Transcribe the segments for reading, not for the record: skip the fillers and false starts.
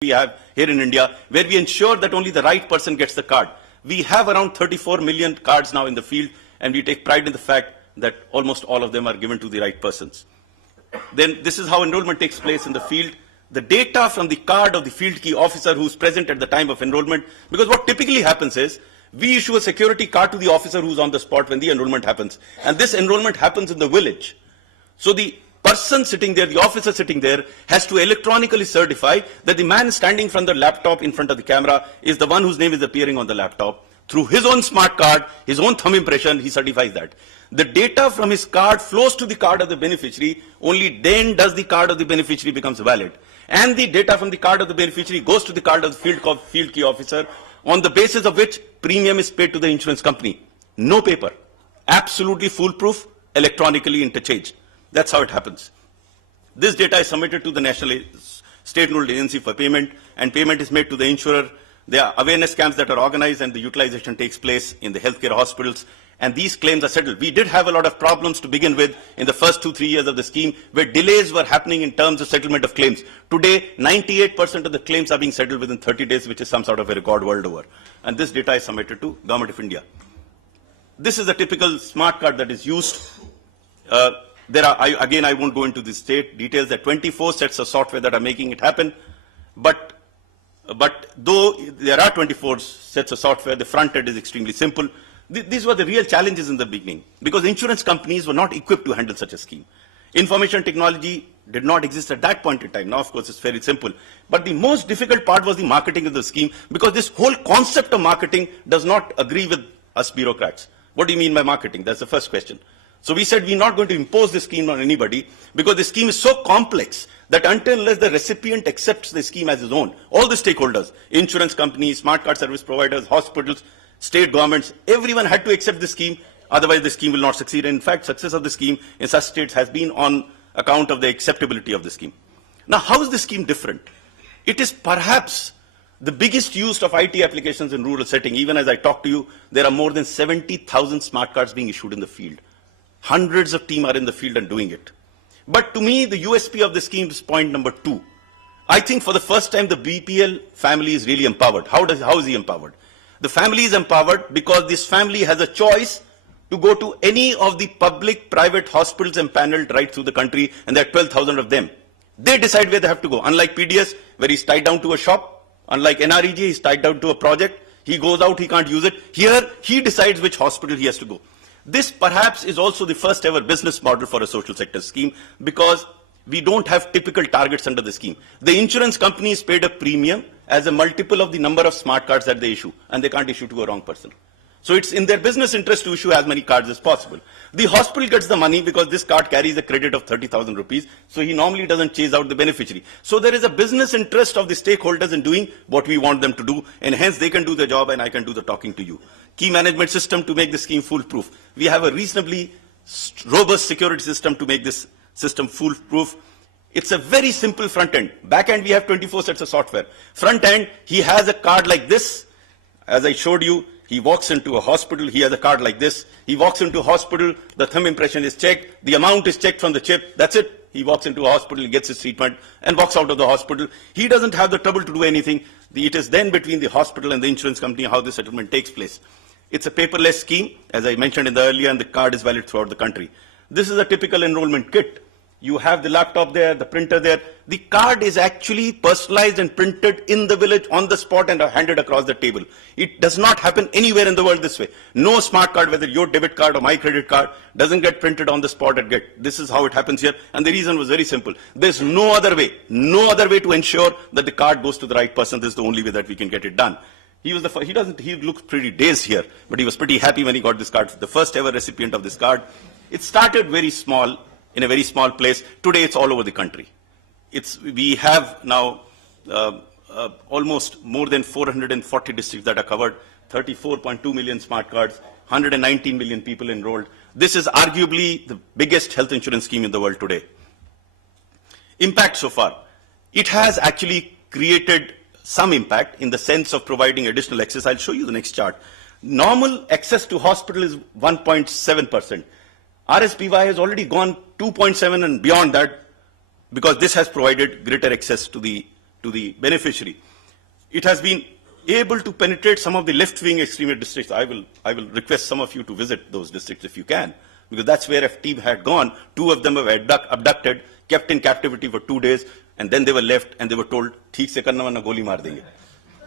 we have here in India, where we ensure that only the right person gets the card. We have around 34 million cards now in the field, and we take pride in the fact that almost all of them are given to the right persons. Then this is how enrollment takes place in the field. The data from the card of the field key officer who's present at the time of enrollment, because what typically happens is, we issue a security card to the officer who's on the spot when the enrollment happens. And this enrollment happens in the village. So the person sitting there, the officer sitting there, has to electronically certify that the man standing from the laptop in front of the camera is the one whose name is appearing on the laptop. Through his own smart card, his own thumb impression, he certifies that. The data from his card flows to the card of the beneficiary. Only then does the card of the beneficiary becomes valid. And the data from the card of the beneficiary goes to the card of the field key officer, on the basis of which premium is paid to the insurance company. No paper. Absolutely foolproof, electronically interchanged. That's how it happens. This data is submitted to the National State Enrolled Agency for payment, and payment is made to the insurer. There are awareness camps that are organized, and the utilization takes place in the healthcare hospitals, and these claims are settled. We did have a lot of problems to begin with in the first 2-3 years of the scheme, where delays were happening in terms of settlement of claims. Today, 98% of the claims are being settled within 30 days, which is some sort of a record world over. And this data is submitted to Government of India. This is a typical smart card that is used. I won't go into the details. There are 24 sets of software that are making it happen. But though there are 24 sets of software, the front end is extremely simple. These were the real challenges in the beginning, because insurance companies were not equipped to handle such a scheme. Information technology did not exist at that point in time. Now, of course, it's very simple. But the most difficult part was the marketing of the scheme, because this whole concept of marketing does not agree with us bureaucrats. What do you mean by marketing? That's the first question. So we said we're not going to impose the scheme on anybody, because the scheme is so complex that until unless the recipient accepts the scheme as his own, all the stakeholders, insurance companies, smart card service providers, hospitals, state governments, everyone had to accept the scheme, otherwise the scheme will not succeed. And in fact, success of the scheme in such states has been on account of the acceptability of the scheme. Now, how is the scheme different? It is perhaps the biggest use of IT applications in rural setting. Even as I talk to you, there are more than 70,000 smart cards being issued in the field. Hundreds of teams are in the field and doing it. But to me, the USP of the scheme is point number 2. I think for the first time, the BPL family is really empowered. How is he empowered? The family is empowered because this family has a choice to go to any of the public-private hospitals empaneled right through the country, and there are 12,000 of them. They decide where they have to go. Unlike PDS, where he's tied down to a shop, unlike NREG, he's tied down to a project. He goes out, he can't use it. Here, he decides which hospital he has to go. This perhaps is also the first ever business model for a social sector scheme, because we don't have typical targets under the scheme. The insurance companies paid a premium as a multiple of the number of smart cards that they issue, and they can't issue to a wrong person. So it's in their business interest to issue as many cards as possible. The hospital gets the money because this card carries a credit of 30,000 rupees, so he normally doesn't chase out the beneficiary. So there is a business interest of the stakeholders in doing what we want them to do, and hence they can do the job and I can do the talking to you. Key management system to make the scheme foolproof. We have a reasonably robust security system to make this system foolproof. It's a very simple front end. Back end, we have 24 sets of software. Front end, he has a card like this. As I showed you, he walks into a hospital, he has a card like this. He walks into a hospital, the thumb impression is checked, the amount is checked from the chip, that's it. He walks into a hospital, he gets his treatment, and walks out of the hospital. He doesn't have the trouble to do anything. It is then between the hospital and the insurance company how the settlement takes place. It's a paperless scheme, as I mentioned in the earlier, and the card is valid throughout the country. This is a typical enrollment kit. You have the laptop there, the printer there. The card is actually personalized and printed in the village on the spot and are handed across the table. It does not happen anywhere in the world this way. No smart card, whether your debit card or my credit card, doesn't get printed on the spot and get. This is how it happens here. And the reason was very simple. There's no other way to ensure that the card goes to the right person. This is the only way that we can get it done. He looks pretty dazed here, but he was pretty happy when he got this card. The first ever recipient of this card. It started very small, in a very small place. Today it's all over the country. We have now almost more than 440 districts that are covered, 34.2 million smart cards, 119 million people enrolled. This is arguably the biggest health insurance scheme in the world today. Impact so far. It has actually created some impact in the sense of providing additional access. I'll show you the next chart. Normal access to hospital is 1.7%. RSPY has already gone 2.7 and beyond that, because this has provided greater access to the to the beneficiary. It has been able to penetrate some of the left-wing extremist districts. I will request some of you to visit those districts if you can, because that's where FT had gone. 2 of them were abducted, kept in captivity for 2 days, and then they were left and they were told, "Theek se karna warna goli maar denge."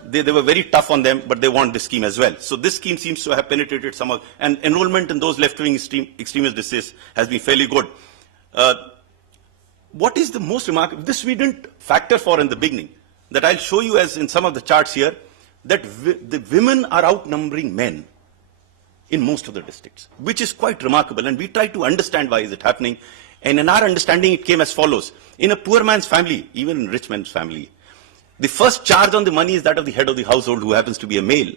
They were very tough on them, but they want this scheme as well. So this scheme seems to have penetrated some of, and enrollment in those left-wing extremist districts has been fairly good. What is the most remarkable, this we didn't factor for in the beginning, that I'll show you as in some of the charts here, that the women are outnumbering men in most of the districts, which is quite remarkable. And we try to understand why is it happening. And in our understanding, it came as follows. In a poor man's family, even in rich man's family, the first charge on the money is that of the head of the household, who happens to be a male.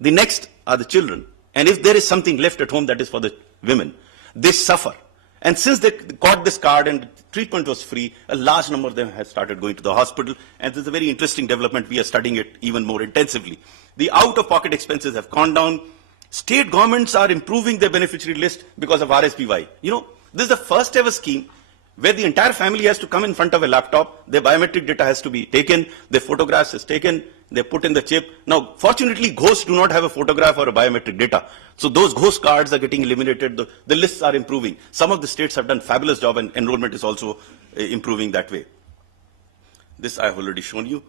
The next are the children. And if there is something left at home that is for the women, they suffer. And since they got this card and treatment was free, a large number of them have started going to the hospital. And this is a very interesting development. We are studying it even more intensively. The out-of-pocket expenses have gone down. State governments are improving their beneficiary list because of RSPY. You know, this is the first ever scheme where the entire family has to come in front of a laptop, their biometric data has to be taken, their photographs is taken, they put in the chip. Now, fortunately, ghosts do not have a photograph or a biometric data. So those ghost cards are getting eliminated, the lists are improving. Some of the states have done fabulous job, and enrollment is also improving that way. This I have already shown you.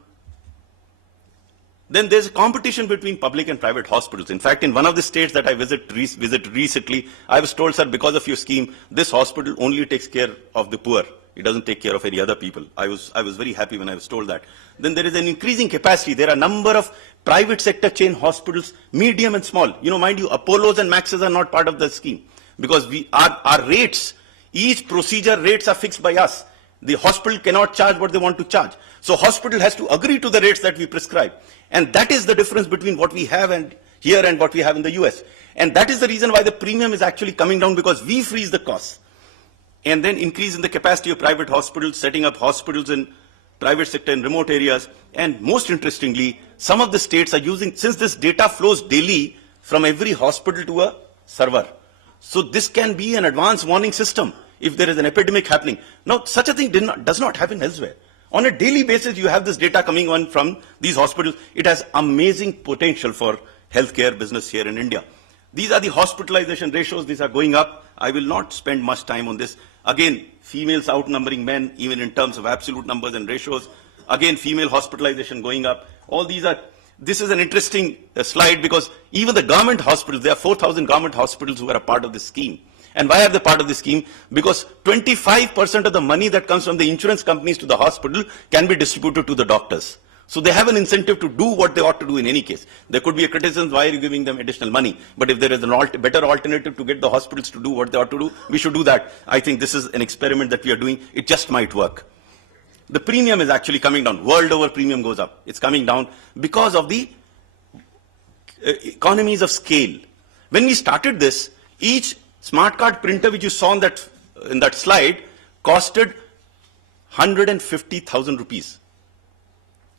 Then there's a competition between public and private hospitals. In fact, in one of the states that I visited recently, I was told, sir, because of your scheme, this hospital only takes care of the poor. It doesn't take care of any other people. I was very happy when I was told that. Then there is an increasing capacity. There are a number of private sector chain hospitals, medium and small. You know, mind you, Apollos and Maxes are not part of the scheme, because our rates, each procedure rates are fixed by us. The hospital cannot charge what they want to charge. So hospital has to agree to the rates that we prescribe. And that is the difference between what we have here and what we have in the US. And that is the reason why the premium is actually coming down, because we freeze the costs. And then increase in the capacity of private hospitals, setting up hospitals in private sector in remote areas. And most interestingly, some of the states are using, since this data flows daily from every hospital to a server. So this can be an advanced warning system if there is an epidemic happening. Now, such a thing does not happen elsewhere. On a daily basis, you have this data coming on from these hospitals. It has amazing potential for healthcare business here in India. These are the hospitalization ratios. These are going up. I will not spend much time on this. Again, females outnumbering men, even in terms of absolute numbers and ratios. Again, female hospitalization going up. All these are, this is an interesting slide, because even the government hospitals, there are 4,000 government hospitals who are a part of this scheme. And why are they part of the scheme? Because 25% of the money that comes from the insurance companies to the hospital can be distributed to the doctors. So they have an incentive to do what they ought to do in any case. There could be a criticism, why are you giving them additional money? But if there is a better alternative to get the hospitals to do what they ought to do, we should do that. I think this is an experiment that we are doing. It just might work. The premium is actually coming down. World over premium goes up. It's coming down because of the economies of scale. When we started this, each smart card printer which you saw in that slide costed 150,000 rupees.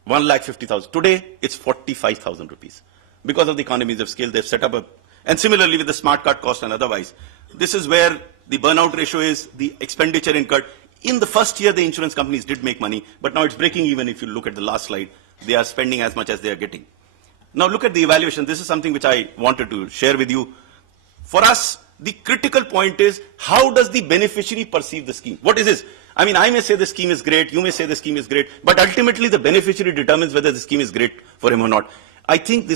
1,50,000. Today, it's 45,000 rupees. Because of the economies of scale, they've set up and similarly with the smart card cost and otherwise. This is where the burnout ratio is, the expenditure incurred. In the first year, the insurance companies did make money, but now it's breaking even. If you look at the last slide, they are spending as much as they are getting. Now look at the evaluation. This is something which I wanted to share with you. For us, the critical point is, how does the beneficiary perceive the scheme? What is this? I mean, I may say the scheme is great, you may say the scheme is great, but ultimately the beneficiary determines whether the scheme is great for him or not. I think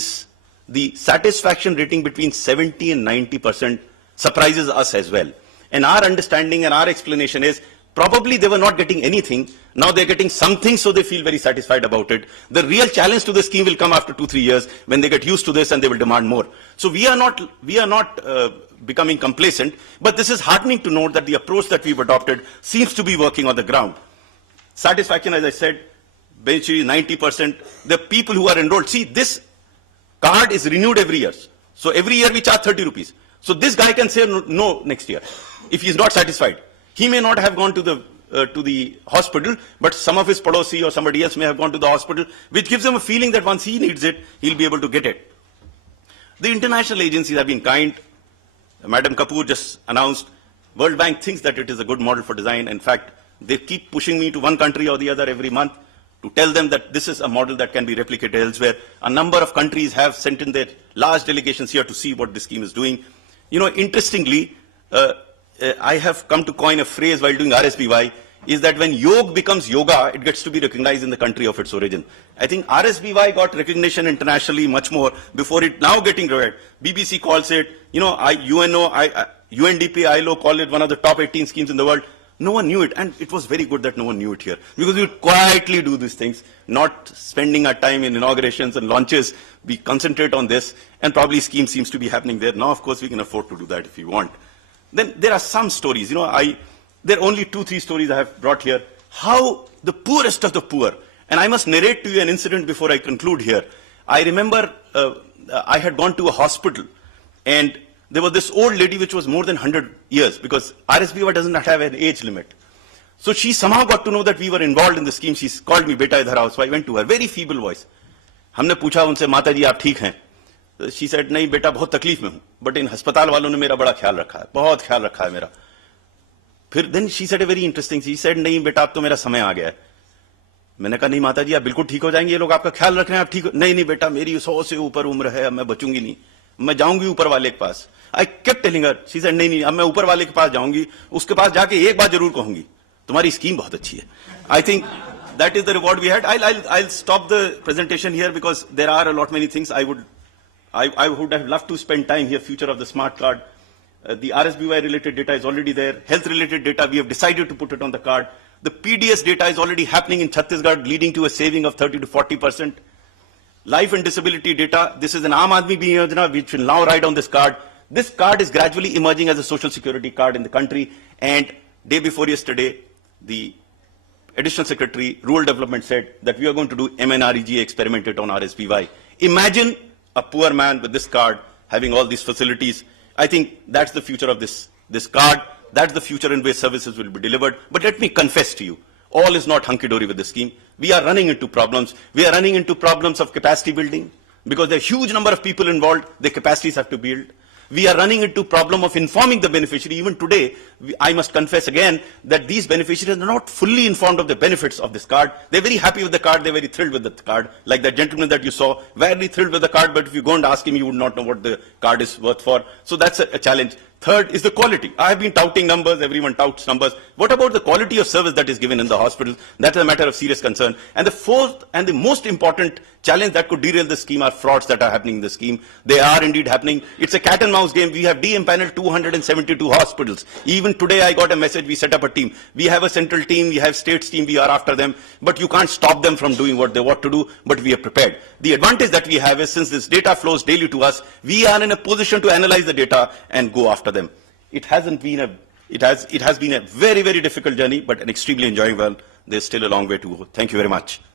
the satisfaction rating between 70 and 90% surprises us as well. And our understanding and our explanation is, probably they were not getting anything, now they're getting something, so they feel very satisfied about it. The real challenge to the scheme will come after 2-3 years, when they get used to this and they will demand more. So we are not becoming complacent, but this is heartening to note that the approach that we've adopted seems to be working on the ground. Satisfaction, as I said, basically 90%. The people who are enrolled, see, this card is renewed every year. So every year we charge 30 rupees. So this guy can say no next year if he's not satisfied. He may not have gone to the hospital, but some of his padosi or somebody else may have gone to the hospital, which gives him a feeling that once he needs it, he'll be able to get it. The international agencies have been kind. Madam Kapoor just announced, World Bank thinks that it is a good model for design. In fact, they keep pushing me to one country or the other every month to tell them that this is a model that can be replicated elsewhere. A number of countries have sent in their large delegations here to see what this scheme is doing. You know, interestingly, I have come to coin a phrase while doing RSBY, is that when yoga becomes yoga, it gets to be recognized in the country of its origin. I think RSBY got recognition internationally much more before it now getting read. BBC calls it, you know, UNDP, ILO call it one of the top 18 schemes in the world. No one knew it, and it was very good that no one knew it here, because we would quietly do these things, not spending our time in inaugurations and launches. We concentrate on this, and probably scheme seems to be happening there. Now, of course, we can afford to do that if we want. Then there are some stories, you know, there are only 2-3 stories I have brought here. How the poorest of the poor, and I must narrate to you an incident before I conclude here. I remember I had gone to a hospital, and there was this old lady which was more than 100 years, because RSBY does not have an age limit. So she somehow got to know that we were involved in the scheme. She called me, "Beta idhar aao." So I went to her, very feeble voice. हमने पूछा उनसे, "माता जी आप ठीक हैं?" She said, "नहीं बेटा, बहुत तकलीफ में हूं, but इन अस्पताल वालों ने मेरा बड़ा ख्याल रखा है, बहुत ख्याल रखा है मेरा." फिर then she said a very interesting, she said, "नहीं बेटा, अब तो मेरा समय आ गया है." मैंने कहा, "नहीं माता जी, आप बिल्कुल ठीक हो जाएंगे, ये लोग आपका ख्याल रख रहे हैं, आप ठीक हो।" "नहीं नहीं बेटा, मेरी 100 से ऊपर उम्र है, अब मैं बचूंगी नहीं, मैं जाऊंगी ऊपर वाले के पास." I kept telling her, she said, "नहीं नहीं, अब मैं ऊपर वाले के पास जाऊंगी, उसके पास जाके एक बात जरूर कहूंगी, तुम्हारी स्कीम बहुत अच्छी है." I think that is the reward we had. I'll stop the presentation here, because there are a lot many things I would have loved to spend time here. Future of the smart card. The RSBY related data is already there. Health related data, we have decided to put it on the card. The PDS data is already happening in Chhattisgarh, leading to a saving of 30 to 40%. Life and disability data, this is an Aam Aadmi Bima Yojana, which will now ride on this card. This card is gradually emerging as a social security card in the country. And day before yesterday, the Additional Secretary, Rural Development said that we are going to do MNREGA experimented on RSBY. Imagine a poor man with this card having all these facilities. I think that's the future of this card. That's the future in which services will be delivered. But let me confess to you, all is not hunky-dory with the scheme. We are running into problems. We are running into problems of capacity building, because there are a huge number of people involved, their capacities have to build. We are running into problem of informing the beneficiary. Even today, I must confess again that these beneficiaries are not fully informed of the benefits of this card. They're very happy with the card. They're very thrilled with the card. Like that gentleman that you saw, very thrilled with the card, but if you go and ask him, you would not know what the card is worth for. So that's a challenge. Third is the quality. I have been touting numbers. Everyone touts numbers. What about the quality of service that is given in the hospitals? That's a matter of serious concern. And the fourth and the most important challenge that could derail the scheme are frauds that are happening in the scheme. They are indeed happening. It's a cat and mouse game. We have de-empaneled 272 hospitals. Even today I got a message, we set up a team. We have a central team, we have states team, we are after them. But you can't stop them from doing what they want to do, but we are prepared. The advantage that we have is, since this data flows daily to us, we are in a position to analyze the data and go after them. It has been a very, very difficult journey, but an extremely enjoyable one. There's still a long way to go. Thank you very much.